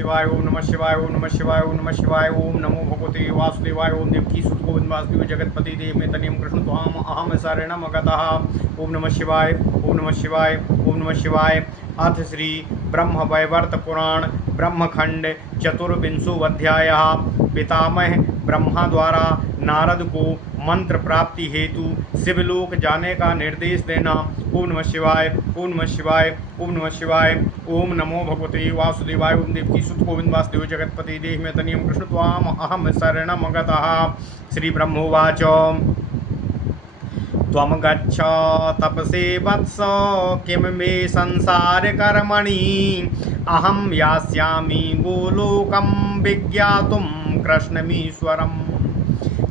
शिवाय, ओम नमः शिवाय, ओम नमः शिवाय, ओम नमः शिवाय, ओम नमो भगवते वासुदेवाय, ओम देवकी सुत गोविंद वासुदेव जगतपति देव में तनियम कृष्ण त्वाम अहम शरणम गतः। ओम नमः शिवाय, ओम नमः शिवाय, ओम नमः शिवाय। अथ श्री ब्रह्म वैवर्त पुराण ब्रह्मखंड चतुर्विंशोऽध्यायः। पितामह ब्रह्मा द्वारा नारद को मंत्र प्राप्ति हेतु शिवलोक जाने का निर्देश देना। ओम नमः शिवाय, ओम नमः शिवाय, ओम नमः शिवाय, ओम नमो भगवते वासुदेवाय, ओम देवकी सुत गोविंद वासुदेव जगतपति देह में तनियम कृष्ण त्वाम अहम शरणम गतः। श्री ब्रह्मोवाच त्वं गच्छ तपसे वत्स किम मे संसार कर्मणि अहं यास्यामि गोलोकं विज्ञातुं कृष्णमीश्वरम्।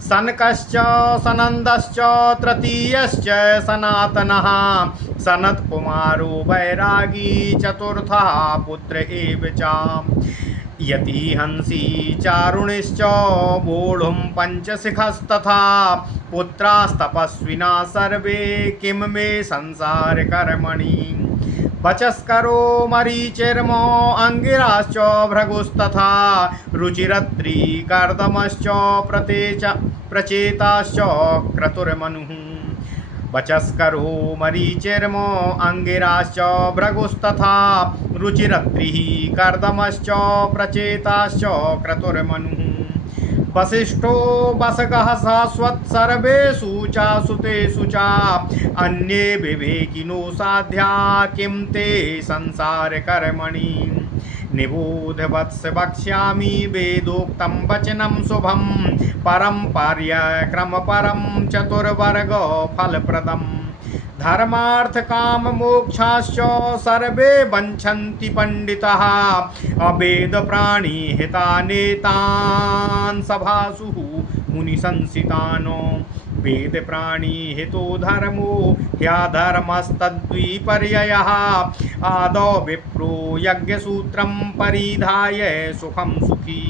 सनकश्च सनन्दश्च तृतीयश्च सनातनः सनत्कुमारो वैरागी चतुर्थः पुत्र एव च। यतिहंसी चारुणिश्च वोढुं पंचशिखस्तथा पुत्रास्तपस्विना सर्वे किं मे संसार कर्मणि। वचस्करो मरीचिर्मो अंगिराश्च भृगुस्तथा रुचिरत्रि कर्दमश्च प्रचेताश्च क्रतुर्मनुः। वचस्करो मरीचिर्मो अंगिराश्च भृगुस्तथा रुचिरत्रिः कर्दमश्च प्रचेताश्च क्रतुर्मनुः। वसिष्ठो वसगः शाश्वत सर्वेषु चासुतेषु च अन्ये विवेकिनो साध्या किं ते संसार कर्मणि। निबोध वत्स वक्ष्यामि वेदोक्तं वचनं शुभं परं पार्यक्रम परं चतुर्वर्ग फलप्रदम्। धर्मार्थ काम मोक्षाश्च सर्वे वञ्छन्ति पंडितः अवेद प्राणी हितानेतान् सभासु मुनिसंसितान्। वेद प्राणी हितो धर्मो ह्यधर्मस्तद्विपर्ययः आदौ विप्रो यज्ञसूत्रं परिधाय सुखं सुखी।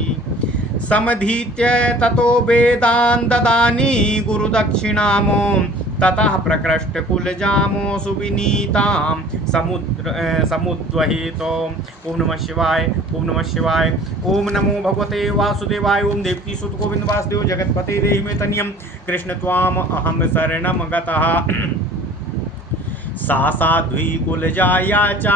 समधीत्य ततो वेदान् ददानि गुरुदक्षिणामो ततः प्रकृष्ट कुलजामो सुविनीतां समुद्वहितो। ओम नमः शिवाय, ओम नमः शिवाय, ओम नमो भगवते वासुदेवाय, ओम देवकी सुत गोविंद वासुदेव जगतपते देहि में तनियम कृष्ण त्वाम अहम शरणम गतः। सा साध्वी कुलजाया च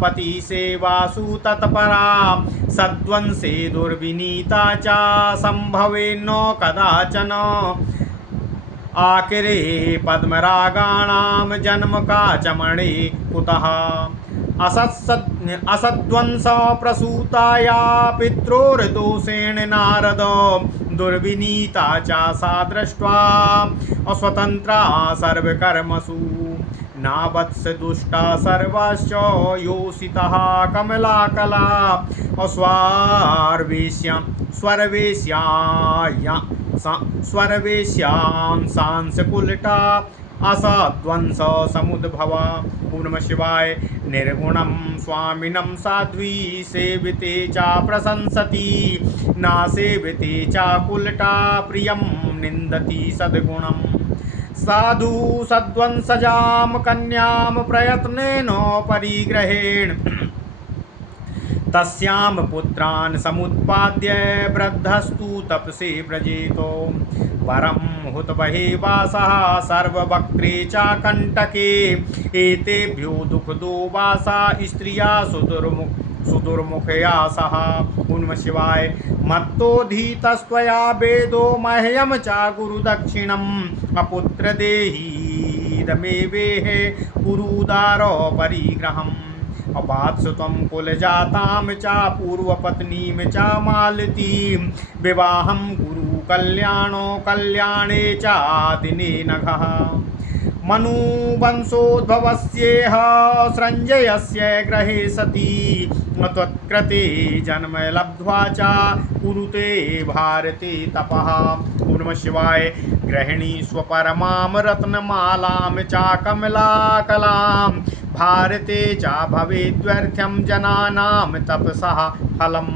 पति सेवासु तत्परा सद्वंसे दुर्विनीता च संभवे न कदाचन। आकिरे पद्मरागाणां जन्म का चमणे कुतः असद्वंस प्रसूताया पित्रोर्दोषेण नारद दुर्विनीता च सा दृष्ट्वा अस्वतन्त्रा सर्वकर्मसु। नावत्स दुष्टा सर्वाश्च योषितः कमलाकला स्वर्वेश्यां सांसकुलटा असद्वंस समुद्भवा। ओम नमः शिवाय। निर्गुणं स्वामिनं साध्वी सेविते च प्रशंसति नासेविते च कुलटा प्रियं निन्दति सद्गुणम्। साधु सद्वंसजां कन्यां प्रयत्नेन परिग्रहेण तस्यां पुत्रान् समुत्पाद्य वृद्धस्तु तपसे व्रजेतो। परं हुतवहे वासः सर्ववक्त्रे च कण्टके एतेभ्यो दुःखदो वासा स्त्रिया सुदुर्मुखया सह। ओम नमः शिवाय। मत्तोधीतस्त्वया वेदो मह्यं च गुरुदक्षिणम् अपुत्र देहीदमेवेह कुरुदारो परिग्रहम्। अपात्सुतं कुलजातां च पूर्वपत्नीं च मालतीं विवाहं गुरु कल्याणो कल्याणे च दिने नघः। मनुवंशोद्भवस्येह सञ्जयस्य गृहे सती त्वत्कृते जन्म लब्ध्वा च कुरुते भारते तपः। ओम नमः शिवाय। गृहिणी स्वपरमां रत्नमालां च कमलाकलां भारते च भवेद्व्यर्थं जनानां तपसः फलम्।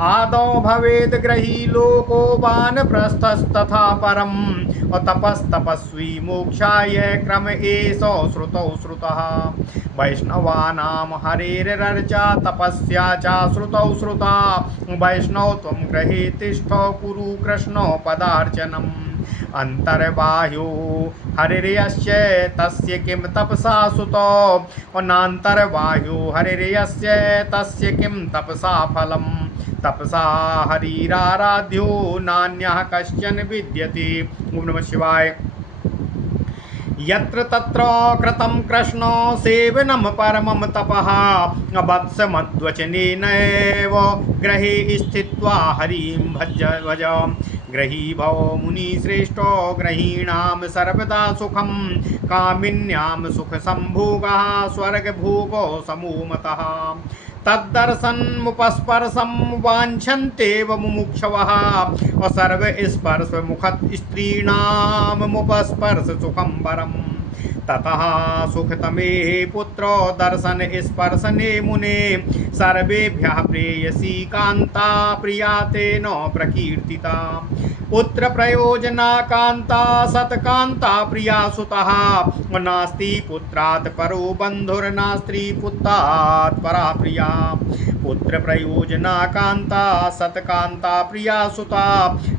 आदौ भवेद ग्रही लोको वानप्रस्थस्तथा परम तपस्तपस्वी मोक्षाय क्रम एषो श्रुतौ श्रुतः वैष्णवानां हरेरर्चा तपस्या च श्रुतौ श्रुता वैष्णव त्वं ग्रहे तिष्ठ कुरु कृष्णो पदार्चनम् अंतर्बाह्यो हरिर्यस्य तस्य किं तपसा सुतो नान्तर्बाह्यो हरिर्यस्य तस्य किं तपसा फलम् तपसा हरिराराध्यो नान्यः कश्चन विद्यते। ओम नमः शिवाय। यत्र तत्र कृतं कृष्ण सेवनं परमं तपः वत्समद्वचनेनैव गृहे स्थित्वा हरिं भज भज ग्रही भव मुनिश्रेष्ठो ग्रहीणां सर्वदा सुखं कामिन्यां सुखसम्भोगः स्वर्गभोगो समूमतः तद्दर्शनमुपस्पर्शं वाञ्छन्तेव मुमुक्षवः सर्वस्पर्शमुखत् स्त्रीणामुपस्पर्श सुखं वरम् ततः सुखतमे पुत्रो दर्शन स्पर्शने मुने सर्वेभ्यः प्रेयसी कान्ता प्रिया तेन प्रकीर्तिता पुत्र प्रयोजना कान्ता सत्कान्ता प्रिया सुतः नास्ति पुत्रात् परो बन्धुर्नास्ति पुत्रात् परा प्रिया पुत्र प्रयोजना कान्ता सत्कान्ता प्रिया सुता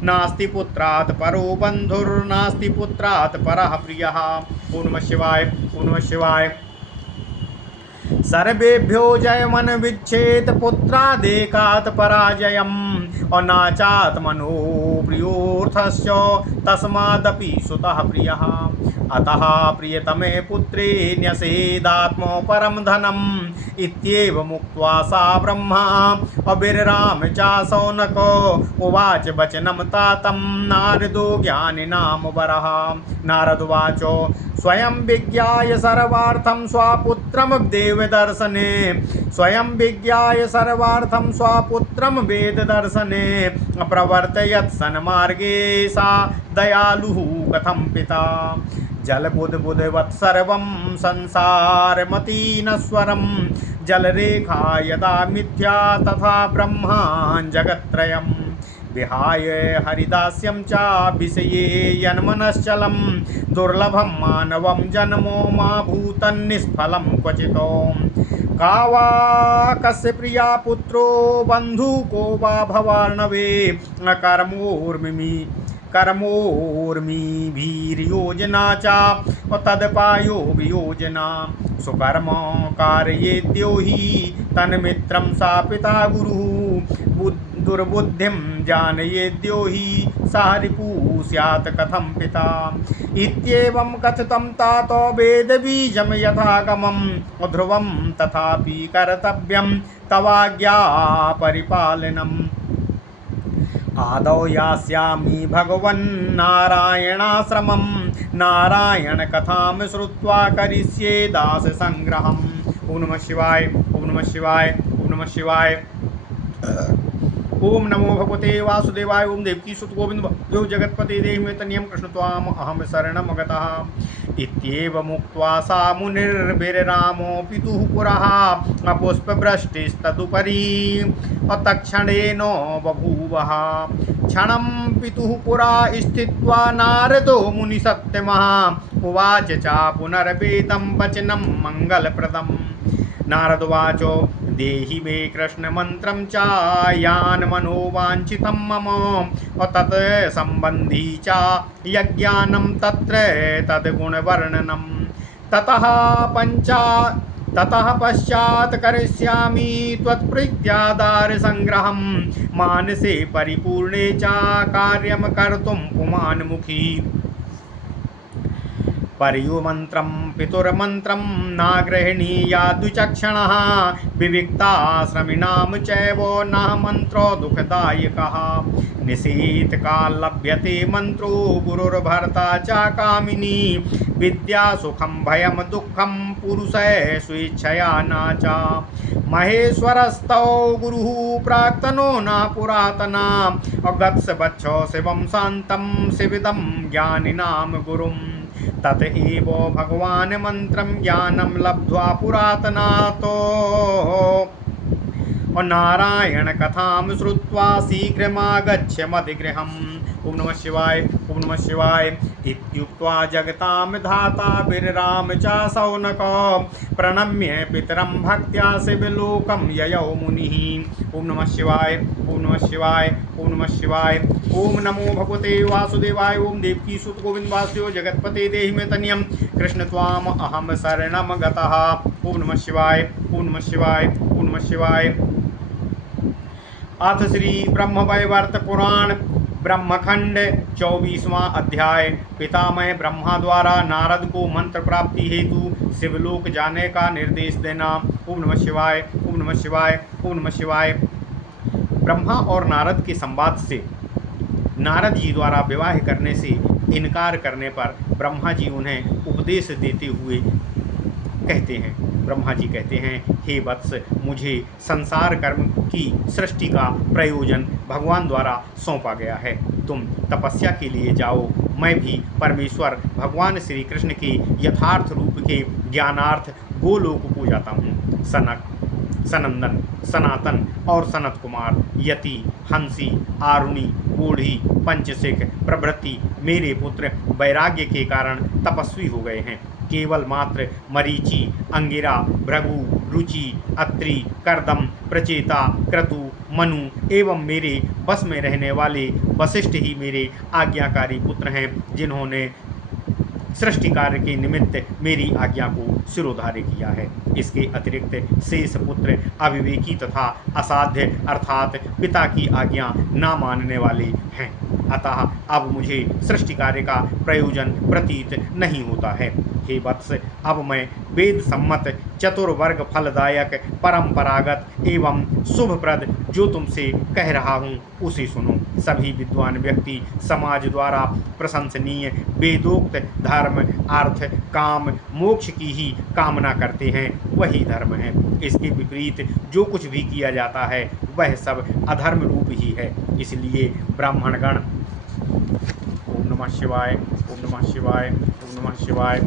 नास्ति पुत्रात् परो बन्धुर्नास्ति पुत्रात् परः प्रियः। ओम नमः शिवाय। ओम नमः शिवाय। सर्वेभ्यो जयमन विच्छेद पुत्रादेकात् पराजयम् अनाचात् मनो प्रियोर्थस्य तस्मादपि सुतः प्रियः अतः प्रियतमे पुत्रे न्यसेदात्मो परं धनम् इत्येव मुक्त्वा सा ब्रह्मा अभिर्राम च सौनको उवाच वचनं तातं नारदो ज्ञानिनां वरः नारदुवाचो स्वयं विज्ञाय सर्वार्थं स्वपुत्रं देवदर्शने स्वयं विज्ञाय सर्वार्थं स्वपुत्रं वेददर्शने प्रवर्तयत् सन्मार्गे सा दयालुः कथं पिता जलबुद्बुद्वत् सर्वं संसारमती नश्वरं जलरेखा यदा मिथ्या तथा ब्रह्मा जगत्त्रयम् विहाय हरिदास्यं च विषये यन्मनश्चलं दुर्लभं मानवं जन्मो मा भूतन्निष्फलं क्वचितो का वा कस्य प्रिया पुत्रो बन्धु को वा भवार्णवे कर्मोर्मिभिर्योजना च तदपायो वियोजना सुकर्म कारयेद्यो हि तन्मित्रं सा पिता गुरुः दुर्बुद्धिं जानयेद्यो हि सा रिपुः स्यात् कथं पिता इत्येवं कथितं तातो वेदबीजं यथागमं ध्रुवं तथापि कर्तव्यं तवाज्ञा परिपालनम् आदौ यास्यामि भगवन्नारायणाश्रमं नारायणकथां श्रुत्वा करिष्ये दाससङ्ग्रहम्। ओम नमः शिवाय। ओम नमः शिवाय। ओम नमः शिवाय। ओम नमो भगवते वासुदेवाय। ओम देवकी सुत गोविंद देव जगत्पते देहि मे तनियं कृष्ण त्वाम अहम शरणं गतः इत्येव मुक्त्वा सा मुनिर्भिर्रामो पितुः पुरः पुष्पवृष्टिस्तदुपरि तत्क्षणेन बभूवः क्षणं पितुः पुरा स्थित्वा नारदो मुनिसत्तमः उवाच च पुनर्वेदं वचनं मङ्गलप्रदम् नारदवाचो देहि मे कृष्णमन्त्रं च यान् मनोवाञ्छितं मम तत् सम्बन्धी च यज्ञानं तत्र तद्गुणवर्णनं ततः पश्चात् करिष्यामि त्वत्प्रीत्यादारसङ्ग्रहं मानसे परिपूर्णे च कार्यं कर्तुं पुमान्मुखी पर्युमन्त्रं पितुर्मन्त्रं नागृह्णीयाद्विचक्षणः विविक्ताश्रमिणां चैव न मन्त्रो दुःखदायकः निशीतकाल लभ्यते मन्त्रो गुरुर्भर्ता च कामिनी विद्या सुखं भयं दुःखं पुरुषः स्वेच्छया न च महेश्वरस्तौ गुरुः प्राक्तनो न पुरातना अगत्स वत्सो शिवं शान्तं शिविदं ज्ञानिनां गुरुम् तत एव भगवान् मन्त्रं ज्ञानं लब्ध्वा पुरातनातो और नारायण कथां श्रुत्वा शीघ्रमागच्छ मद्गृहम्। ओम नमः शिवाय, ओम नमः शिवाय। इत्युक्त्वा जगतां धाता बिरराम च शौनको प्रणम्य पितरं भक्त्या शिवलोकं ययौ मुनिः। ओम नमः शिवाय, ओम नमः शिवाय, ओम नमः शिवाय। ओम नमो भगवते वासुदेवाय। ओम देवकी सुत गोविंद वासुदेव जगतपते देहि मे तनियम कृष्ण त्वाम अहम शरणम गतः। ओम नमः शिवाय, ओम नमः शिवाय, ओम नमः शिवाय। अथ श्री ब्रह्म वैवर्त पुराण ब्रह्मखंड 24वां अध्याय। पितामह ब्रह्मा द्वारा नारद को मंत्र प्राप्ति हेतु शिवलोक जाने का निर्देश देना। ओम नमः शिवाय, ओम नमः शिवाय, ओम नमः शिवाय। ब्रह्मा और नारद के संवाद से नारद जी द्वारा विवाह करने से इनकार करने पर ब्रह्मा जी उन्हें उपदेश देते हुए कहते हैं। ब्रह्मा जी कहते हैं, हे वत्स, मुझे संसार कर्म की सृष्टि का प्रयोजन भगवान द्वारा सौंपा गया है। तुम तपस्या के लिए जाओ। मैं भी परमेश्वर भगवान श्री कृष्ण के यथार्थ रूप के ज्ञानार्थ गोलोक को जाता हूँ। सनक, सनंदन, सनातन और सनत कुमार, यति, हंसी, आरुणि, बूढ़ी, पंचशिख प्रभृति मेरे पुत्र वैराग्य के कारण तपस्वी हो गए हैं। केवल मात्र मरीचि, अंगिरा, भृगु, रुचि, अत्रि, कर्दम, प्रचेता, क्रतु, मनु एवं मेरे बस में रहने वाले वशिष्ठ ही मेरे आज्ञाकारी पुत्र हैं, जिन्होंने सृष्टि कार्य के निमित्त मेरी आज्ञा को सिरोधार्य किया है। इसके अतिरिक्त शेष पुत्र अविवेकी तथा असाध्य अर्थात पिता की आज्ञा ना मानने वाले हैं। अतः अब मुझे सृष्टि कार्य का प्रयोजन प्रतीत नहीं होता है। हे वत्स, अब मैं वेद सम्मत चतुर्वर्ग फलदायक परंपरागत एवं शुभप्रद जो तुमसे कह रहा हूँ उसे सुनो। सभी विद्वान व्यक्ति समाज द्वारा प्रशंसनीय वेदोक्त धर्म, अर्थ, काम, मोक्ष की ही कामना करते हैं, वही धर्म है। इसके विपरीत जो कुछ भी किया जाता है वह सब अधर्म रूप ही है। इसलिए ब्राह्मणगण, ओम नमः शिवाय, ओम नमः शिवाय, ओम नमः शिवाय,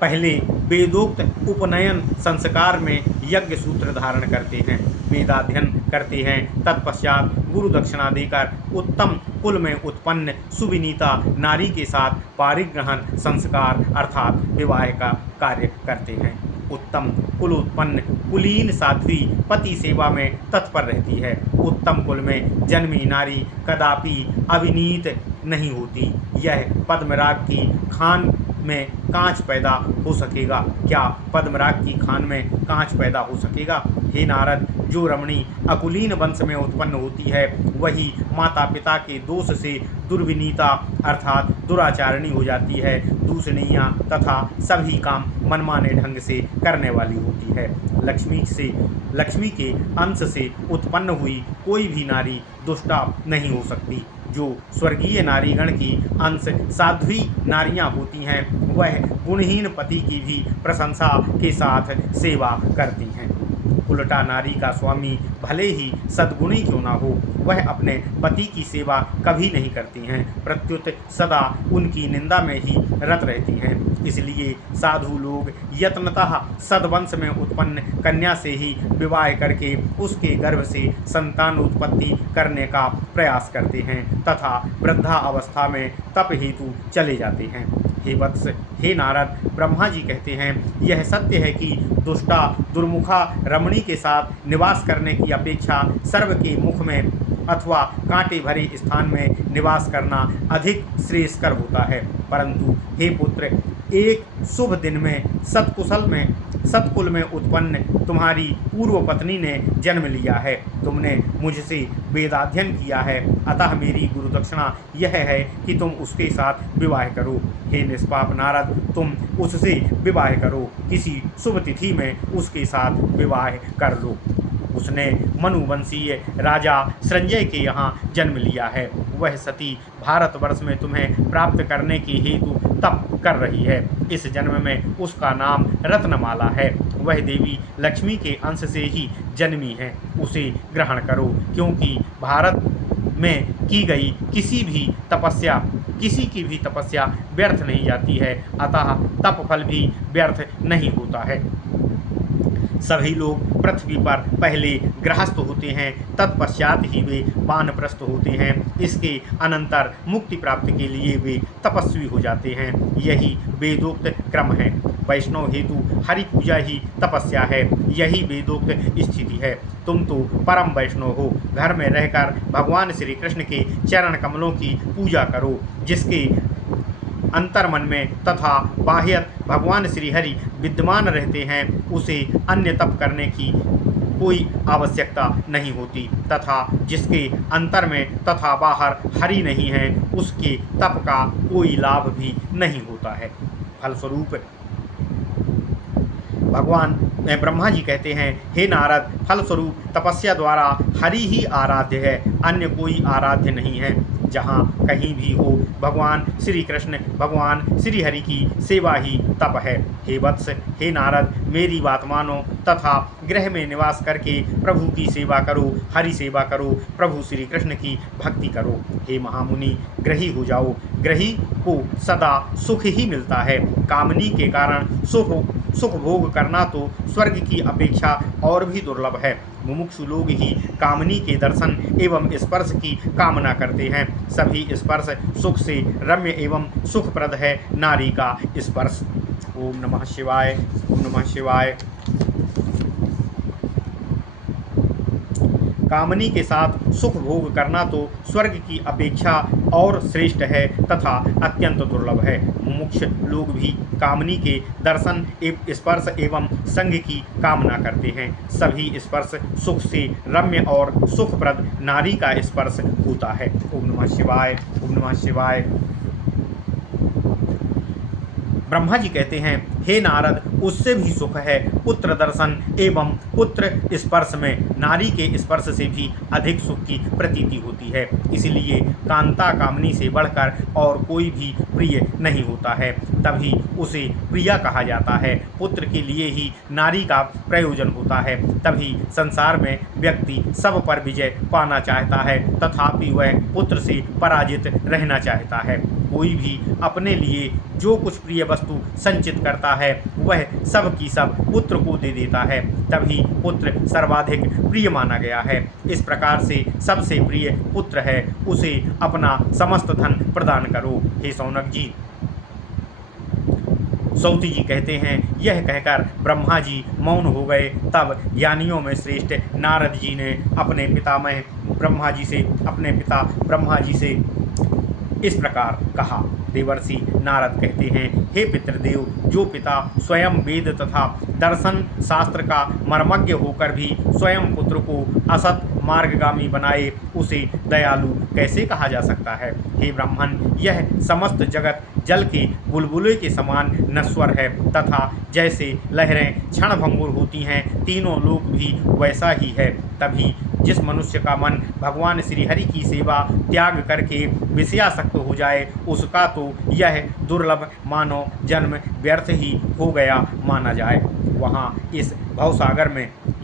पहले वेदोक्त उपनयन संस्कार में यज्ञ सूत्र धारण करते हैं, वेदाध्ययन करते हैं। तत्पश्चात गुरु दक्षिणा देकर उत्तम कुल में उत्पन्न सुविनीता नारी के साथ पारिग्रहण संस्कार अर्थात विवाह का कार्य करते हैं। उत्तम कुल उत्पन्न कुलीन साध्वी पति सेवा में तत्पर रहती है। उत्तम कुल में जन्मी नारी कदापि अविनीत नहीं होती। यह पद्मराग की खान में कांच पैदा हो सकेगा? क्या पद्मराग की खान में कांच पैदा हो सकेगा? हे नारद, जो रमणी अकुलीन वंश में उत्पन्न होती है वही माता पिता के दोष से दुर्विनीता अर्थात दुराचारणी हो जाती है, दूषणीया तथा सभी काम मनमाने ढंग से करने वाली होती है। लक्ष्मी के अंश से उत्पन्न हुई कोई भी नारी दुष्टा नहीं हो सकती। जो स्वर्गीय नारीगण की अंश साध्वी नारियां होती हैं वह गुणहीन पति की भी प्रशंसा के साथ सेवा करती हैं। उल्टा नारी का स्वामी भले ही सद्गुणी क्यों ना हो, वह अपने पति की सेवा कभी नहीं करती हैं, प्रत्युत सदा उनकी निंदा में ही रत रहती हैं। इसलिए साधु लोग यत्नतः सद्वंश में उत्पन्न कन्या से ही विवाह करके उसके गर्भ से संतान उत्पत्ति करने का प्रयास करते हैं तथा वृद्धा अवस्था में तप हेतु चले जाते हैं। हे वत्स, हे नारद, ब्रह्मा जी कहते हैं, यह सत्य है कि दुष्टा दुर्मुखा रमणी के साथ निवास करने की अपेक्षा सर्व के मुख में अथवा कांटे भरे स्थान में निवास करना अधिक श्रेयस्कर होता है। परंतु हे पुत्र, एक शुभ दिन में सत्कुल में उत्पन्न तुम्हारी पूर्व पत्नी ने जन्म लिया है। तुमने मुझसे वेदाध्ययन किया है, अतः मेरी गुरु दक्षिणा यह है कि तुम उसके साथ विवाह करो। हे निष्पाप नारद, तुम उससे विवाह करो, किसी शुभ तिथि में उसके साथ विवाह कर लो। उसने मनुवंशीय राजा संजय के यहाँ जन्म लिया है। वह सती भारतवर्ष में तुम्हें प्राप्त करने के हेतु तप कर रही है। इस जन्म में उसका नाम रत्नमाला है। वह देवी लक्ष्मी के अंश से ही जन्मी है। उसे ग्रहण करो, क्योंकि भारत में की गई किसी की भी तपस्या व्यर्थ नहीं जाती है, अतः तप फल भी व्यर्थ नहीं होता है। सभी लोग पृथ्वी पर पहले गृहस्थ होते हैं, तत्पश्चात ही वे वानप्रस्थ होते हैं। इसके अनंतर मुक्ति प्राप्ति के लिए वे तपस्वी हो जाते हैं। यही वेदोक्त क्रम है। वैष्णव हेतु हरि पूजा ही तपस्या है। यही वेदोक्त स्थिति है। तुम तो परम वैष्णव हो। घर में रहकर भगवान श्री कृष्ण के चरण कमलों की पूजा करो। जिसके अंतर्मन में तथा बाह्य भगवान श्री हरि विद्यमान रहते हैं, उसे अन्य तप करने की कोई आवश्यकता नहीं होती, तथा जिसके अंतर में तथा बाहर हरि नहीं है, उसके तप का कोई लाभ भी नहीं होता है। फलस्वरूप भगवान ब्रह्मा जी कहते हैं, हे नारद, फलस्वरूप तपस्या द्वारा हरि ही आराध्य है, अन्य कोई आराध्य नहीं है। जहाँ कहीं भी हो भगवान श्री कृष्ण, भगवान श्री हरि की सेवा ही तप है। हे वत्स, हे नारद, मेरी बात मानो तथा गृह में निवास करके प्रभु की सेवा करो, हरि सेवा करो, प्रभु श्री कृष्ण की भक्ति करो। हे महामुनि, ग्रही हो जाओ। ग्रही को सदा सुख ही मिलता है। कामनी के कारण सुख भोग करना तो स्वर्ग की अपेक्षा और भी दुर्लभ है। मुमुक्षु लोग ही कामनी के दर्शन एवं स्पर्श की कामना करते हैं। सभी स्पर्श सुख से रम्य एवं सुखप्रद है नारी का स्पर्श। ओम नमः शिवाय, ओम नमः शिवाय। कामनी के साथ सुख भोग करना तो स्वर्ग की अपेक्षा और श्रेष्ठ है तथा अत्यंत दुर्लभ है। मुमुक्ष लोग भी कामनी के दर्शन स्पर्श एवं संग की कामना करते हैं। सभी स्पर्श सुख से रम्य और सुखप्रद नारी का स्पर्श होता है। ओम नमः शिवाय, ओम नमः शिवाय। ब्रह्मा जी कहते हैं, हे नारद, उससे भी सुख है पुत्र दर्शन एवं पुत्र स्पर्श में। नारी के स्पर्श से भी अधिक सुख की प्रतीति होती है। इसलिए कांता कामनी से बढ़कर और कोई भी प्रिय नहीं होता है, तभी उसे प्रिया कहा जाता है। पुत्र के लिए ही नारी का प्रयोजन होता है, तभी संसार में व्यक्ति सब पर विजय पाना चाहता है, तथापि वह पुत्र से पराजित रहना चाहता है। कोई भी अपने लिए जो कुछ प्रिय वस्तु संचित करता है, वह सब की सब पुत्र को दे देता है, तभी पुत्र सर्वाधिक प्रिय माना गया है। इस प्रकार से सबसे प्रिय पुत्र है, उसे अपना समस्त धन प्रदान करो। हे सौनक जी, सौती जी कहते हैं, यह कहकर ब्रह्मा जी मौन हो गए। तब ज्ञानियों में श्रेष्ठ नारद जी ने अपने पिता ब्रह्मा जी से इस प्रकार कहा। देवर्षि नारद कहते हैं, हे पितृदेव, जो पिता स्वयं वेद तथा दर्शन शास्त्र का मर्मज्ञ होकर भी स्वयं पुत्र को असत मार्गगामी बनाए, उसे दयालु कैसे कहा जा सकता है। हे ब्राह्मण, यह समस्त जगत जल के बुलबुले के समान नश्वर है, तथा जैसे लहरें क्षणभंगुर होती हैं, तीनों लोक भी वैसा ही है। तभी जिस मनुष्य का मन भगवान श्री हरि की सेवा त्याग करके विषयासक्त हो जाए, उसका तो यह दुर्लभ मानव जन्म व्यर्थ ही हो गया माना जाए।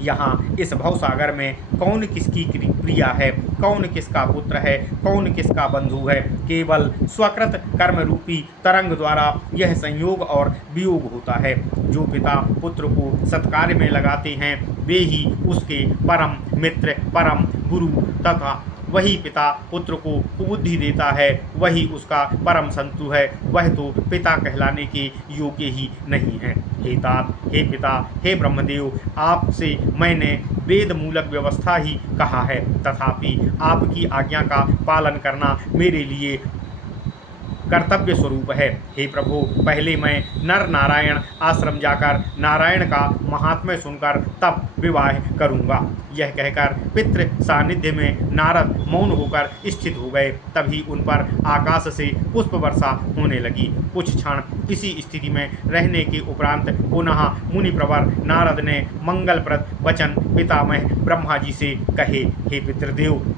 यहाँ इस भवसागर में कौन किसकी प्रिया है, कौन किसका पुत्र है, कौन किसका बंधु है। केवल स्वकृत कर्म रूपी तरंग द्वारा यह संयोग और वियोग होता है। जो पिता पुत्र को सत्कार्य में लगाते हैं, वे ही उसके परम मित्र, परम गुरु, तथा वही पिता पुत्र को कुबुद्धि देता है, वही उसका परम संतु है। वह तो पिता कहलाने के योग्य ही नहीं है। हे तात, हे पिता, हे ब्रह्मदेव, आपसे मैंने वेद मूलक व्यवस्था ही कहा है, तथापि आपकी आज्ञा का पालन करना मेरे लिए कर्तव्य स्वरूप है। हे प्रभु, पहले मैं नर नारायण आश्रम जाकर नारायण का महात्म्य सुनकर तब विवाह करूंगा। यह कहकर पितृ सानिध्य में नारद मौन होकर स्थित हो गए। तभी उन पर आकाश से पुष्प वर्षा होने लगी। कुछ क्षण इसी स्थिति में रहने के उपरांत पुनः मुनि प्रवर नारद ने मंगलप्रद वचन पितामह ब्रह्मा जी से कहे। हे पितृदेव,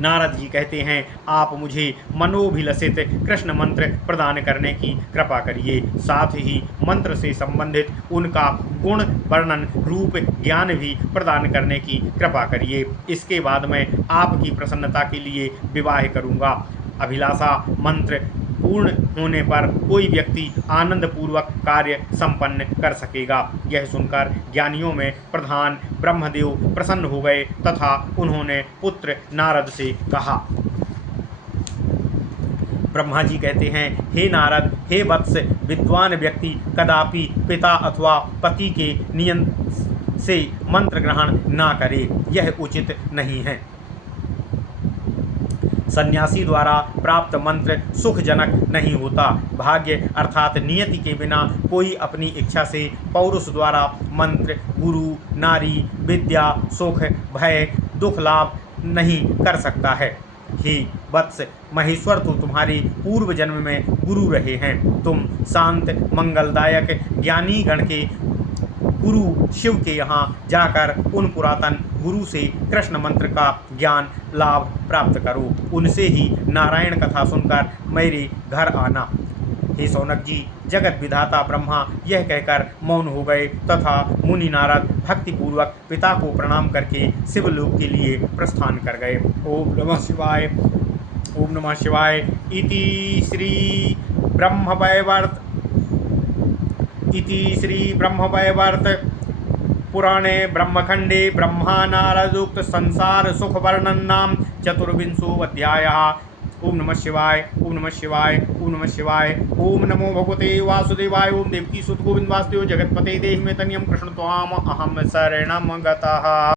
नारद जी कहते हैं, आप मुझे मनोभिलषित कृष्ण मंत्र प्रदान करने की कृपा करिए। साथ ही मंत्र से संबंधित उनका गुण वर्णन रूप ज्ञान भी प्रदान करने की कृपा करिए। इसके बाद मैं आपकी प्रसन्नता के लिए विवाह करूंगा। अभिलाषा मंत्र पूर्ण होने पर कोई व्यक्ति आनंद पूर्वक कार्य संपन्न कर सकेगा। यह सुनकर ज्ञानियों में प्रधान ब्रह्मदेव प्रसन्न हो गए तथा उन्होंने पुत्र नारद से कहा। ब्रह्मा जी कहते हैं, हे नारद, हे वत्स, विद्वान व्यक्ति कदापि पिता अथवा पति के नियम से मंत्र ग्रहण ना करे, यह उचित नहीं है। सन्यासी द्वारा प्राप्त मंत्र सुखजनक नहीं होता। भाग्य अर्थात नियति के बिना कोई अपनी इच्छा से पौरुष द्वारा मंत्र, गुरु, नारी, विद्या, सुख, भय, दुख लाभ नहीं कर सकता है। हे वत्स, महेश्वर तो तुम्हारे पूर्व जन्म में गुरु रहे हैं। तुम शांत मंगलदायक ज्ञानी गण के गुरु शिव के यहाँ जाकर उन पुरातन गुरु से कृष्ण मंत्र का ज्ञान लाभ प्राप्त करो। उनसे ही नारायण कथा सुनकर मेरे घर आना। हे शौनक जी, जगत विधाता ब्रह्मा यह कहकर मौन हो गए तथा मुनि नारद भक्तिपूर्वक पिता को प्रणाम करके शिवलोक के लिए प्रस्थान कर गए। ओम नमः शिवाय। ओम नमः शिवाय। इति श्री ब्रह्मवैवर्त पुराणे ब्रह्मखंडे ब्रह्मा नारदोक्त संसार सुख वर्णन चतुर्विंशो अध्यायः। ओम नमः शिवाय। ओम नमः शिवाय। ओम नमः शिवाय। ओम नमो भगवते वासुदेवाय। ओम देवकी सुत गोविंद वासुदेव जगतपते देहि में तनियम कृष्ण त्वाम अहम शरणम गतः।